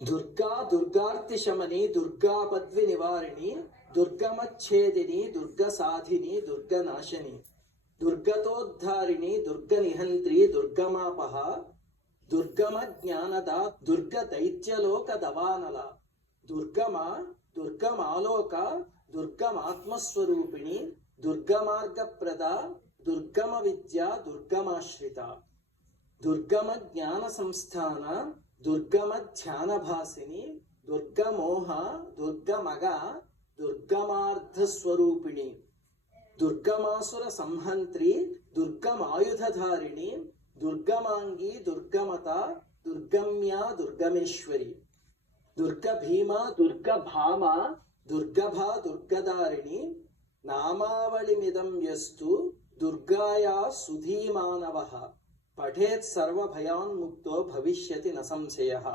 దుర్గా దుర్గార్తిశమని దుర్గాపద్వి నివారిణి దుర్గమచ్ఛేదిని దుర్గసాధిని దుర్గనాశని దుర్గతోద్ధారిణి దుర్గనిహంత్రి దుర్గమాపహ దుర్గమ జ్ఞానద దుర్గదైత్యలోక దవానల దుర్గమ దుర్గమాలోక దుర్గమాత్మస్వరూపిణి దుర్గమార్గప్రద దుర్గమ విద్య దుర్గమాశ్రిత దుర్గమ జ్ఞాన సంస్థాన దుర్గమ ధ్యానభాసిని దుర్గమోహ దుర్గమగ దుర్గమార్ధస్వరూపిణి దుర్గమాసుర సంహంత్రి దుర్గమాయుధధారిణి దుర్గమాంగి దుర్గమత దుర్గమ్య దుర్గమేశ్వరి దుర్గభీమ దుర్గభామ దుర్గభా దుర్గదారిణి నామావళిమిదం యస్తు దుర్గాయా సుధీమానవః పఠేత్ సర్వభయాన్ముక్తో భవిష్యతి న సంశయః.